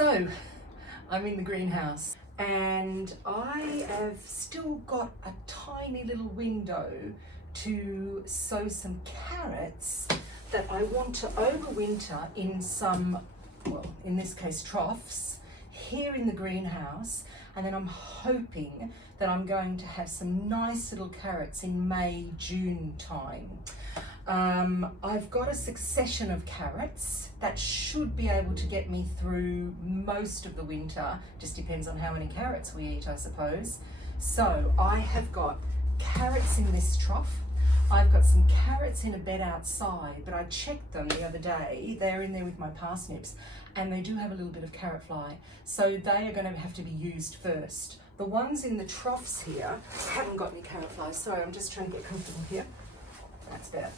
So, I'm in the greenhouse and I have still got a tiny little window to sow some carrots that I want to overwinter in some, well, in this case troughs, here in the greenhouse, and then I'm hoping that I'm going to have some nice little carrots in May, June time. I've got a succession of carrots that should be able to get me through most of the winter. Just depends on how many carrots we eat, I suppose. So I have got carrots in this trough. I've got some carrots in a bed outside, but I checked them the other day. They're in there with my parsnips and they do have a little bit of carrot fly. So they are going to have to be used first. The ones in the troughs here haven't got any carrot flies. Sorry, I'm just trying to get comfortable here. That's better.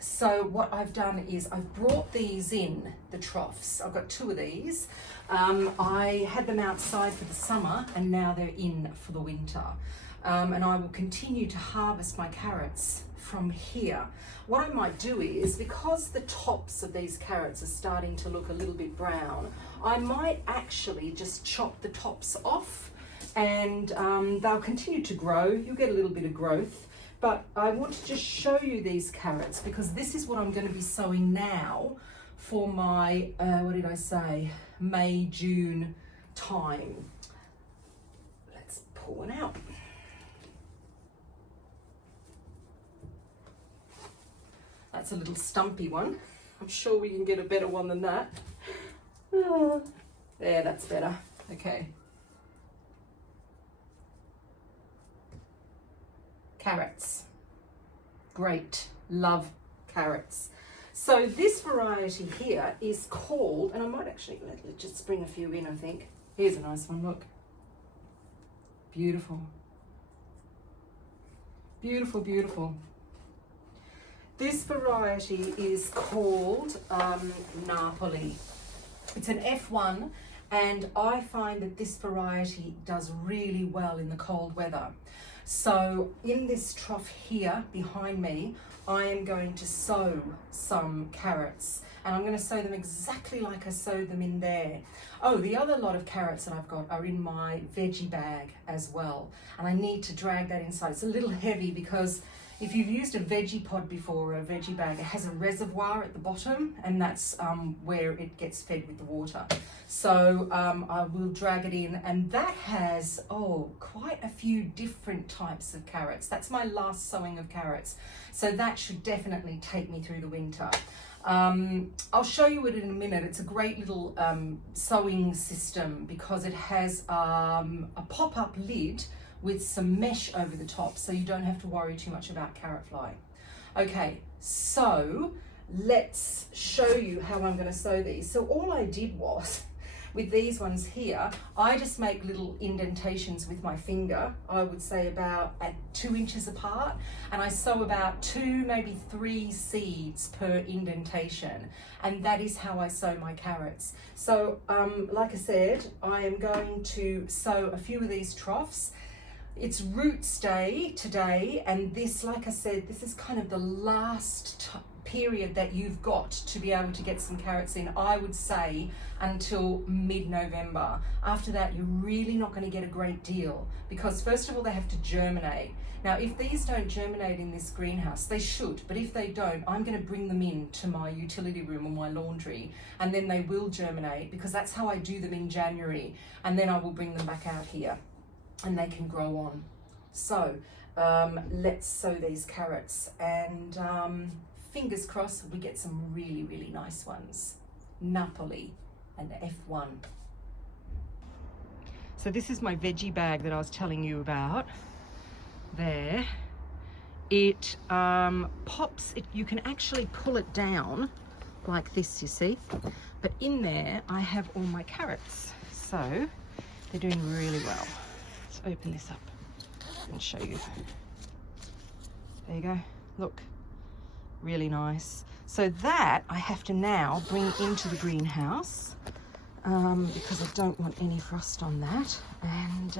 So what I've done is I've brought these in the troughs. I've got 2 of these. I had them outside for the summer and now they're in for the winter. And I will continue to harvest my carrots from here. What I might do is, because the tops of these carrots are starting to look a little bit brown, I might actually just chop the tops off and they'll continue to grow. You'll get a little bit of growth. But I want to just show you these carrots because this is what I'm going to be sowing now for my, what did I say, May, June time. Let's pull one out. That's a little stumpy one. I'm sure we can get a better one than that. There, that's better. Okay. Carrots. Great. Love carrots. So this variety here is called, and I might actually let's just bring a few in, I think. Here's a nice one, look. Beautiful. Beautiful, beautiful. This variety is called Napoli. It's an F1 and I find that this variety does really well in the cold weather. So in this trough here behind me, I am going to sow some carrots and I'm going to sow them exactly like I sowed them in there. Oh, the other lot of carrots that I've got are in my veggie bag as well. And I need to drag that inside. It's a little heavy because if you've used a veggie pod before or a veggie bag, it has a reservoir at the bottom and that's where it gets fed with the water. So I will drag it in and that has, quite a few different types of carrots. That's my last sowing of carrots. So that should definitely take me through the winter. I'll show you it in a minute. It's a great little sowing system because it has a pop-up lid with some mesh over the top so you don't have to worry too much about carrot fly. Okay, so let's show you how I'm going to sow these. So all I did was, with these ones here, I just make little indentations with my finger, I would say about at 2 inches apart, and I sow about 2, maybe 3 seeds per indentation, and that is how I sow my carrots. So like I said, I am going to sow a few of these troughs. It's roots day today, and this, like I said, this is kind of the last period that you've got to be able to get some carrots in, I would say, until mid-November. After that, you're really not going to get a great deal because first of all, they have to germinate. Now, if these don't germinate in this greenhouse, they should, but if they don't, I'm going to bring them in to my utility room or my laundry, and then they will germinate because that's how I do them in January, and then I will bring them back out here and they can grow on. So let's sow these carrots and fingers crossed we get some really, really nice ones. Napoli and F1. So this is my veggie bag that I was telling you about. There. It pops, you can actually pull it down like this, you see. But in there I have all my carrots. So they're doing really well. Let's open this up and show you. There you go. Look. Really nice. So that I have to now bring into the greenhouse because I don't want any frost on that. And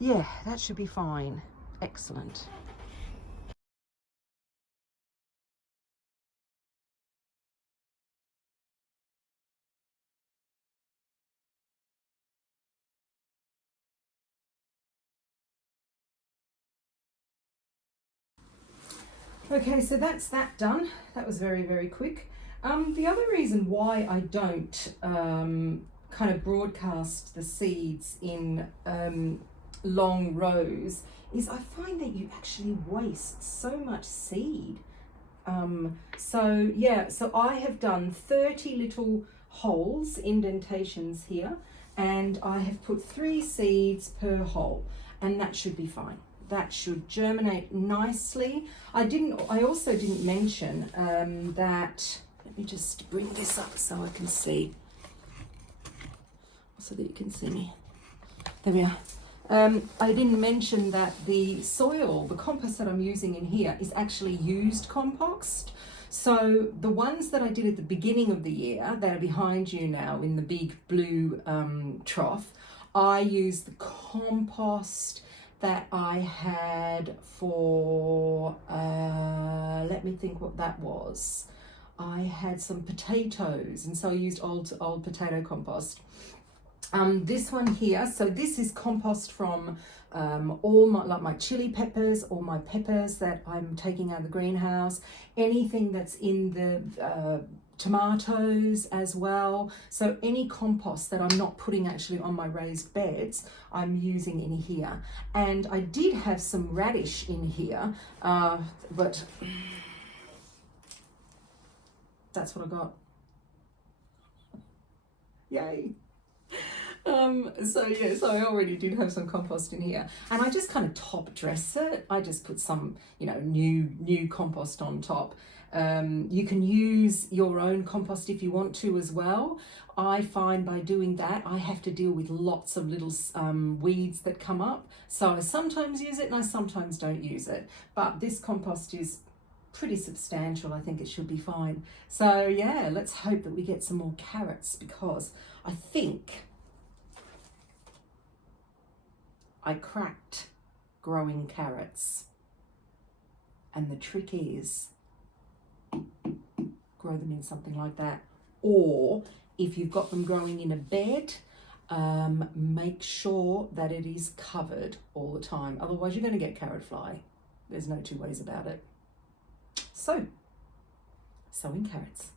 yeah, that should be fine. Excellent. Okay, so that's that done. That was very, very quick. The other reason why I don't kind of broadcast the seeds in long rows is I find that you actually waste so much seed. So I have done 30 little holes, indentations here, and I have put 3 seeds per hole, and that should be fine. That should germinate nicely. I also didn't mention that, let me just bring this up so I can see, so that you can see me. There we are. I didn't mention that the soil, the compost that I'm using in here is actually used compost. So the ones that I did at the beginning of the year, that are behind you now in the big blue trough, I used the compost that I had for, let me think what that was. I had some potatoes, and so I used old potato compost. This one here, so this is compost from all my chili peppers, all my peppers that I'm taking out of the greenhouse, anything that's in the tomatoes as well. So any compost that I'm not putting actually on my raised beds, I'm using in here. And I did have some radish in here, but that's what I got. Yay. So I already did have some compost in here, and I just kind of top dress it. I just put some, new compost on top. You can use your own compost if you want to as well. I find by doing that, I have to deal with lots of little weeds that come up. So I sometimes use it and I sometimes don't use it. But this compost is pretty substantial. I think it should be fine. So yeah, let's hope that we get some more carrots, because I think I cracked growing carrots. And the trick is, grow them in something like that. Or if you've got them growing in a bed, make sure that it is covered all the time. Otherwise, you're going to get carrot fly. There's no two ways about it. So, sowing carrots.